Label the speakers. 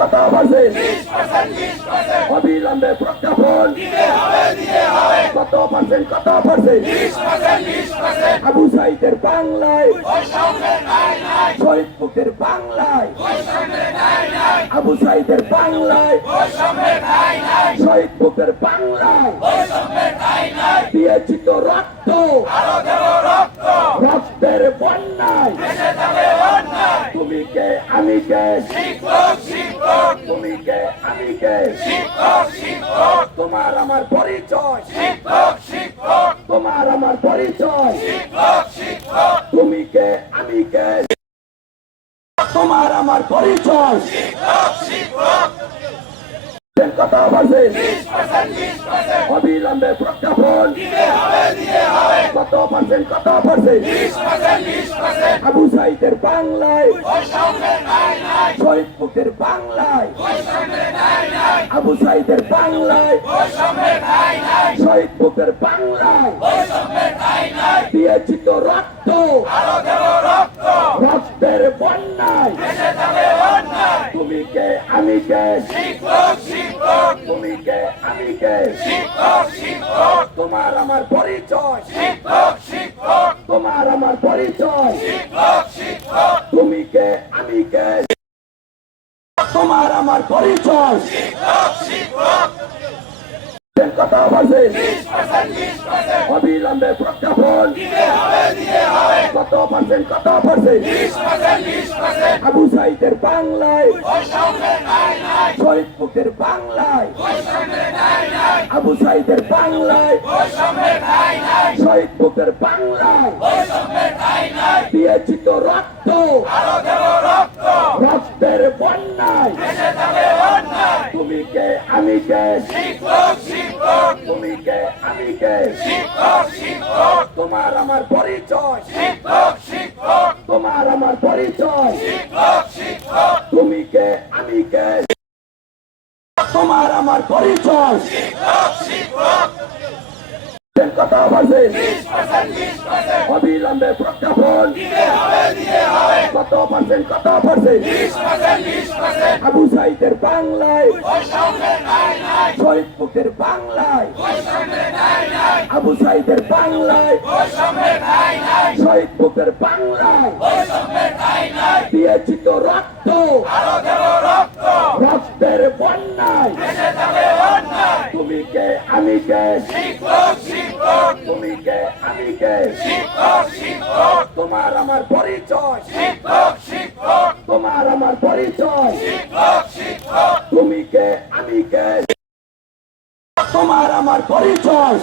Speaker 1: কত পার্সেন্ট অবিলম্বে প্রজ্ঞাপন। কত পার্সেন্ট কত পার্সেন্ট আবু সাইদের বাংলায়। শহীদ বুকের বাংলায়। আবু সাইদের বাংলায়। শহীদ বুকের বাংলায়। দিয়েছি তো রক্ত। রক্তের বন্যায়। তুমি কে, আমি কে? তুমি কে আমি কে তোমার আমার পরিচয়। তোমার আমার পরিচয়। তুমি কে আমি কে তোমার আমার পরিচয়। কথা বলছে। অবিলম্বে প্রজ্ঞাপন। কত পার্সেন্ট কত পার্সেন্ট আবু সাইদের বাংলায়। শহীদ বুকের বাংলায়। আবু সাইদের বাংলায়। শহীদ বুকের বাংলায়। দিয়েছি তো রক্ত রক্তের বন্যায় তুমি কে কে তুমি কে আমি কে তোমার আমার পরিচয়। তোমার আমার পরিচয়। তুমি কে? আমি কে? তোমার আমার পরিচয়। কথা বলছে অবিলম্বে প্রজ্ঞাপন। কত পার্সেন্ট কত পার্সেন্ট আবু সাইদের বাংলায়। শহীদ বুকের বাংলায়। আবু সাইদের বাংলায়। শহীদ বুকের বাংলায়। দিয়েছি তো রক্ত। রক্তের বন্যায়। তুমি কে আমি কে? তুমি কে আমি কে? তোমার আমার পরিচয়। তোমার আমার পরিচয়। তুমি কে? আমি কে? তোমার আমার পরিচয়। কথা বলছে অবিলম্বে প্রজ্ঞাপন। কত পার্সেন্ট কত পার্সেন্ট? আবু সাইদের বাংলায়। শহীদ বুকের বাংলায়। আবু সাইদের বাংলায়। শহীদ বুকের বাংলায় দিয়েছি তো রক্ত। রক্তের বন্যায় তুমি কে, আমি কে? তুমি কে, আমি কে? তোমার আমার পরিচয়। তোমার আমার পরিচয়। তুমি কে, আমি কে? তোমার আমার পরিচয়।